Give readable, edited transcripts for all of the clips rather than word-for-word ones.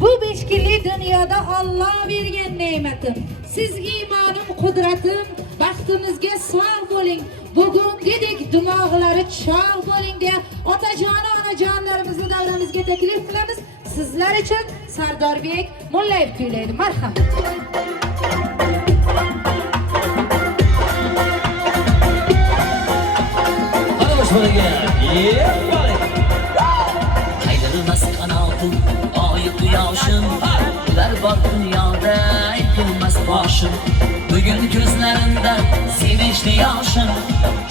Bu beşkili dünyada Allah bergen ne'matim. Siz iymonim, qudratim, baxtimizga sog' bo'ling. Bugungidek dimog'lari chog' bo'ling deya otajon, onajonlarimizni davramizga taklif qilamiz. Sizlar uchun Sardorbek Mullayev kuylaydi. Marhamat. Hadi boshqalarga. Qaydirmas qanotim, oy quyoshim, ular bor dunyoda yilmas boshim. Bugun ko'zlarimda sevinchli yoshim,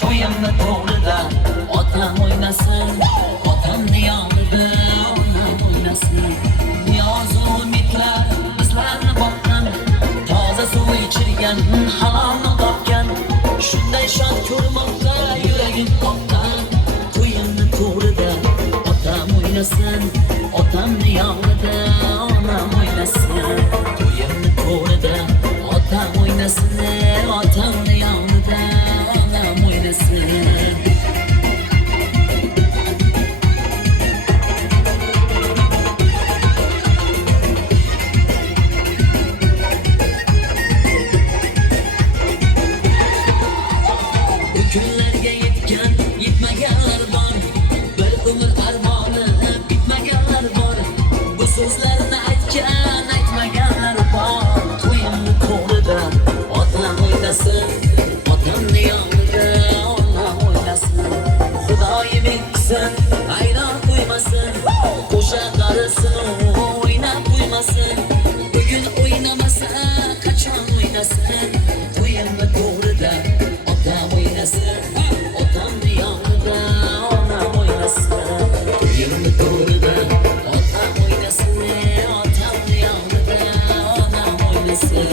to'yimni to'g'rida otam o'ynasin, otamni yonida onam o'ynasin. Niyoz umidlar bizlarni boqqan, toza suv ichirgan, halolni topgan, shunday shod ko'rmoqda yuragim qoqqan. To'yimni to'g'rida otam o'ynasin, otamni yonida onam o'ynasin. To'yimni to'g'rida otam o'ynasin, otamni yonida onam o'ynasin. Kunlarga yetgan, yetmaganlar bor, bir umr armoni bitmaganlar bor. Bu so'zlarni aytgan, aytmaganlar bor. To'yimni to'g'rida otam o'ynasin, otamni yonida onam o'ynasin. Xudoyim etsin, ayron qo'ymasin, qo'sha qarisin, o'ynab qo'ymasin. Bugun o'ynamasa qachon o'ynasin? To'yimni to'g'rida otam o'ynasin, otamni yonida onam o'ynasin. To'yimni to'g'rida otam o'ynasin, otamni yonida onam o'ynasin.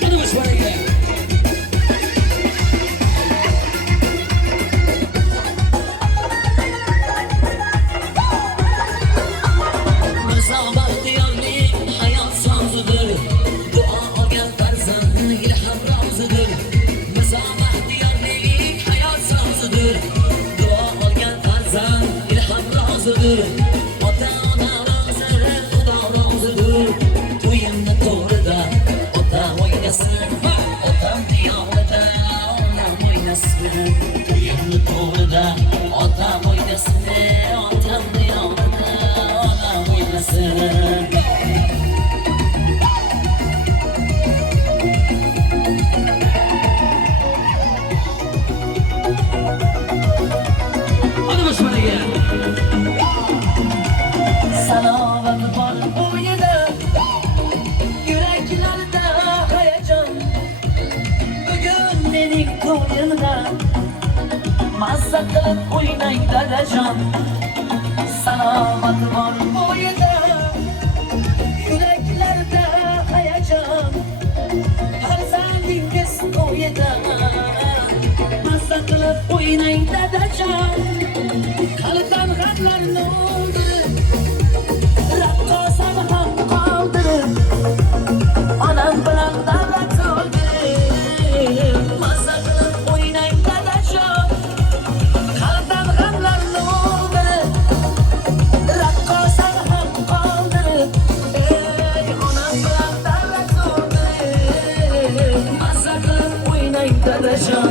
Hadi boshqalarga. Mirzo baxtiyorlik hayot so'zidir, duo olgan farzand ilhom rozidir. Mirzo baxtiyorlik hayot so'zidir, duo olgan farzand ilhom rozidir. Ota ona rozi, Xudo rozidir. To'yimni to'g'rida otam o'ynasin, otamni yonida onam o'ynasin. To'yimni to'g'rida otam o'ynasin, otamni yonida onam o'ynasin. Hadi boshqalarga. Salovat bor o'yida, yuraklarda hayajon. Bugun mening ko'nglimda mazza qilib o'ynang dadajon. Salovat bor o'yida, yuraklarda hayajon. Farzandingiz to'yida mazza qilib o'ynang dadajon. Qalbdan g'amlarni